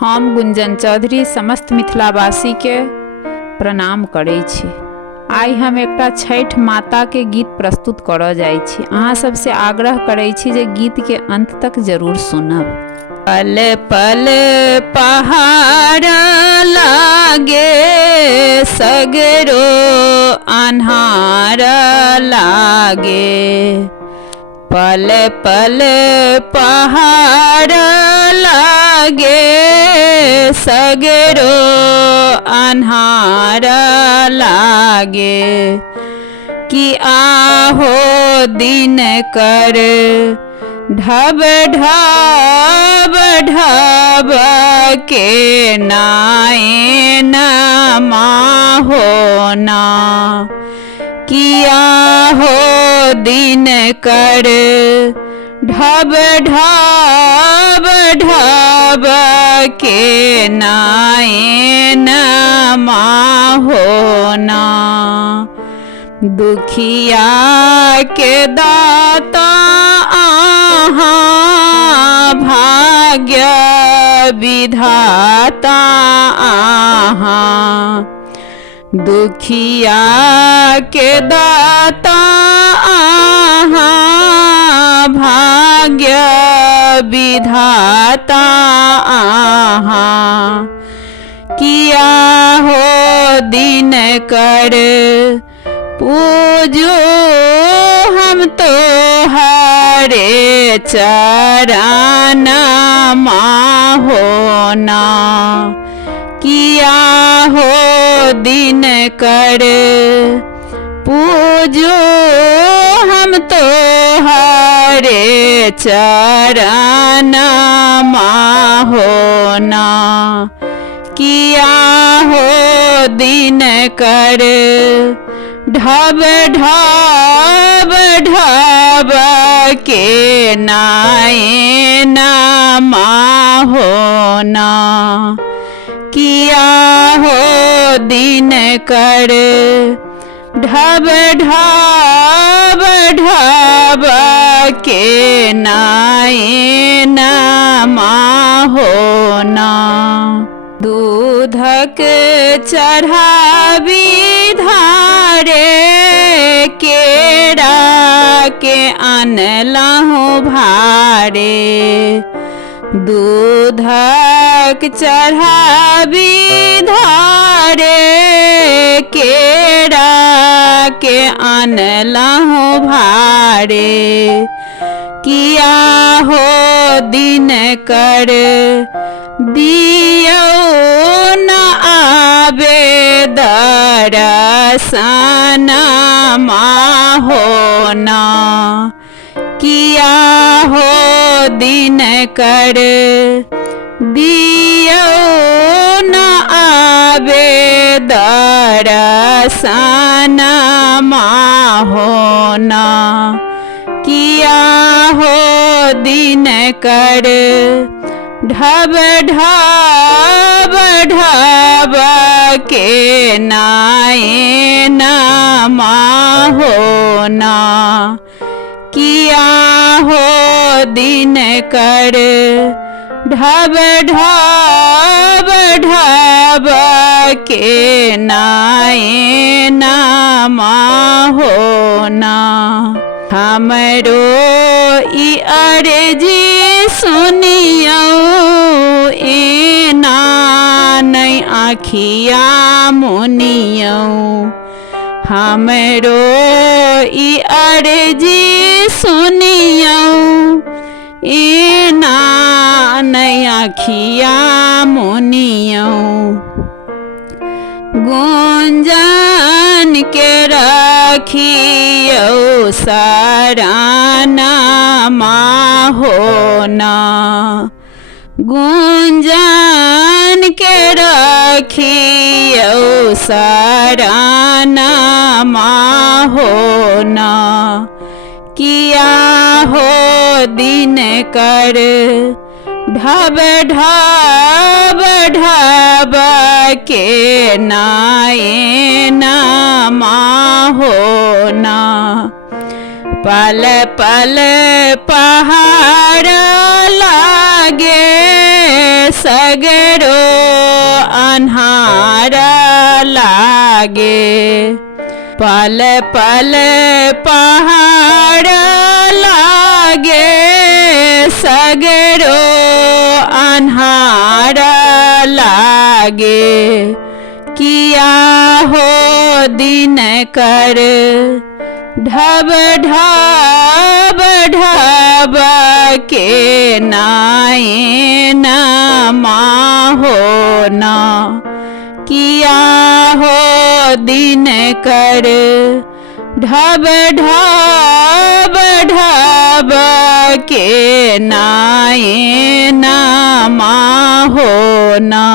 हम गुंजन चौधरी समस्त मिथिलावासी के प्रणाम करै छी। आइ हम एकटा छठ माता के गीत प्रस्तुत करऽ जाइ छी। अहाँ सबसे आग्रह करै छी जे गीत के अंत तक जरूर सुनब। पल पल पहाड़ लागे, सगरो अन्हार लागे। पल पल पहाड़ लागे, सगरो अन्हार लागे। कि आहो दिन कर ढब ढब ढब के नाए नमा होना। किया हो दिन कर ढब ढब ढब के नाए नमा होना। दुखिया के दाता आहा, भाग्य विधाता आहा। दुखिया के दाता आहा, भाग्य विधाता आहा। किया हो दिन कर पूजो हम तो हरे चरण होना। किया हो दिन कर पूजो हम तो हरे चरण होना। किया हो दिन कर ढब ढब ढब के नाए नमा होना। किया हो दिन कर ढब ढब ढब के नाए नमा होना। दूधक चढ़ावी धारे, केरा के अनलहु भारे। दूधक चढ़ावी धारे, केरा के अनलहु भारे। किया हो दिन कर दियो न आबे दरसन होना। किया हो दिन कर दियो न आबे दरसन होना। किया हो दिन कर ढब ढब ढब के नाए नमा होना। किया हो दिन कर ढब ढब ढब के नाए नमा होना। हमरो ई अर्जी सुनियो, एना नहीं आखिया मुनियो। हमरो ई अर्जी सुनियो, एना नहीं आखिया मुनियो। गुंजन के रखियो शरण होना। गुंजन के रखियो शरण होना। किया हो दिन कर ढब ढब ढब के नाए नमा होना। पल पल पहाड़ लागे सगरो अन्हार लागे पल पल पहाड़ लागे सगरो अन्हार लागे किया हो दिन कर ढब ढब ढब के नाए नमा हो ना किया हो दिन कर ढब ढब ढब के नाए नमा हो ना।